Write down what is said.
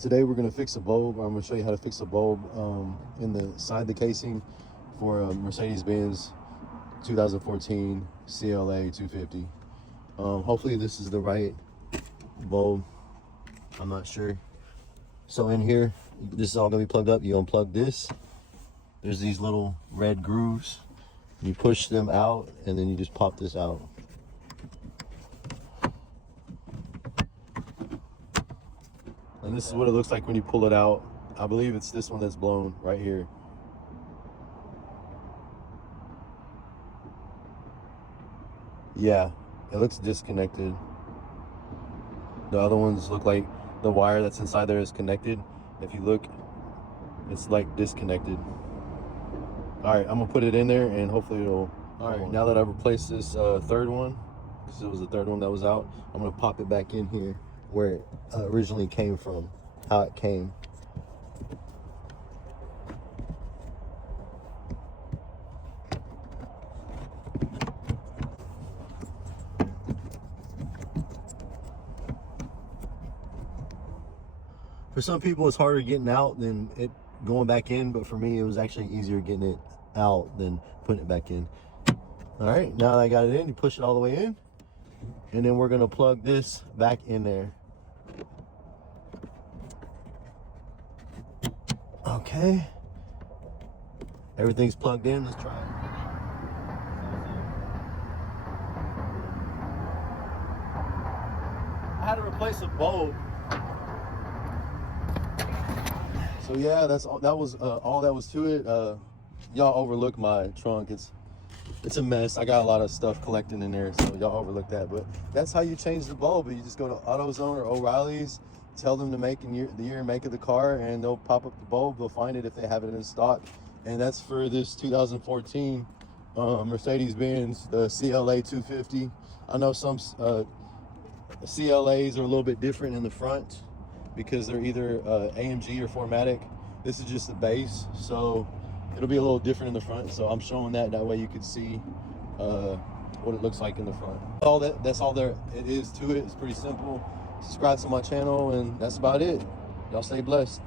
Today we're gonna fix a bulb. I'm gonna show you how to fix a bulb in the side of the casing for a Mercedes-Benz 2014 CLA 250. Hopefully this is the right bulb. I'm not sure. So in here, this is all gonna be plugged up. You unplug this. There's these little red grooves. You push them out and then you just pop this out. And this is what it looks like when you pull it out. I believe it's this one that's blown right here. Yeah, it looks disconnected. The other ones look like the wire that's inside there is connected. If you look, it's like disconnected. All right, I'm gonna put it in there and hopefully it'll. All right, now that I've replaced this third one, because it was the third one that was out, I'm gonna pop it back in here where it originally came from, how it came. For some people, it's harder getting out than it going back in, but for me, it was actually easier getting it out than putting it back in. All right, now that I got it in, you push it all the way in, and then we're gonna plug this back in there. Okay, everything's plugged in. Let's try it. I had to replace a bulb. So yeah, that's all. That was all that was to it. Y'all overlook my trunk. It's a mess. I got a lot of stuff collecting in there, so y'all overlook that. But that's how you change the bulb. You just go to AutoZone or O'Reilly's, tell them to make the year and make of the car, and they'll pop up the bulb. They'll find it if they have it in stock. And that's for this 2014 Mercedes-Benz, the CLA 250. I know some CLAs are a little bit different in the front because they're either AMG or 4MATIC. This is just the base, so it'll be a little different in the front. So I'm showing that way you can see what it looks like in the front. That's all there it is to it. It's pretty simple. Subscribe to my channel, and that's about it. Y'all stay blessed.